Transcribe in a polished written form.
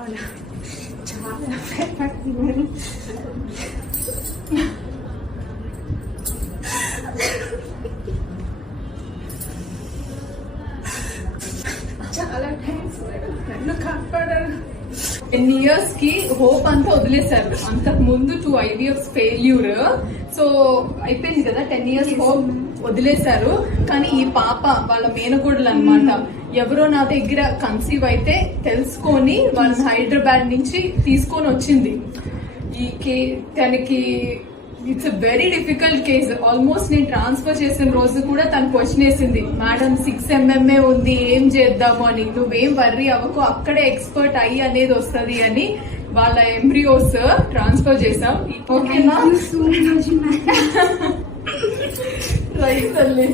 చాలా చాలా thanks madam, నన్ను కాపాడారు. 10 years కి హోప్ అంతా వదిలేశారు. అంతకు ముందు 2 IVFs ఫెయిల్యూర్, సో అయిపోయింది కదా. 10 years హోప్ వదిలేశారు. కానీ ఈ పాప వాళ్ళ మేనకోడలు అన్నమాట, ఎవరో నా దగ్గర కన్సీవ్ అయితే తెలుసుకొని వాళ్ళని హైదరాబాద్ నుంచి తీసుకొని వచ్చింది. తనకి it's a very difficult case. Almost నేను ట్రాన్స్ఫర్ చేసిన రోజు కూడా తను క్వశ్చన్ వేసింది, మేడం 6 mm ఉంది, ఏం చేద్దాము అని. నువ్వేం వర్రీ అవ్వకు, అక్కడే ఎక్స్పర్ట్ అయ్యి అనేది వస్తుంది అని వాళ్ళ ఎంబ్రియోస్ ట్రాన్స్ఫర్ చేసాం. ఓకేనా? రైట్ తల్లి.